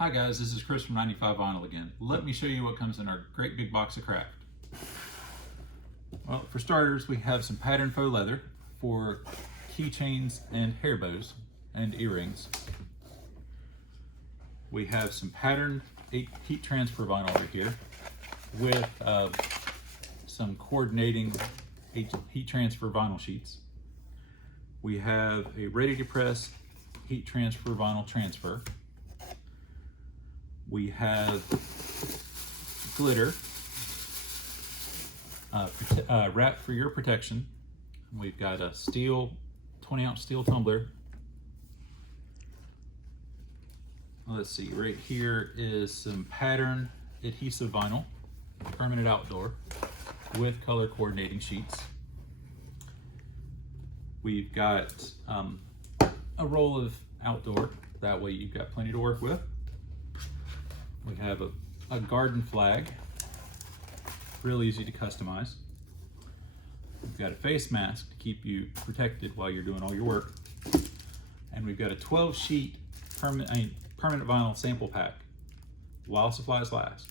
Hi guys, this is Chris from 95 Vinyl again. Let me show you what comes in our great big box of craft. Well, for starters, we have some patterned faux leather for keychains and hair bows and earrings. We have some patterned heat transfer vinyl over here with some coordinating heat transfer vinyl sheets. We have a ready to press heat transfer vinyl transfer. We have glitter, wrap for your protection. We've got a 20-ounce steel tumbler. Let's see, right here is some pattern adhesive vinyl, permanent outdoor, with color coordinating sheets. We've got a roll of outdoor, that way you've got plenty to work with. We have a garden flag, real easy to customize. We've got a face mask to keep you protected while you're doing all your work. And we've got a 12-sheet permanent vinyl sample pack while supplies last.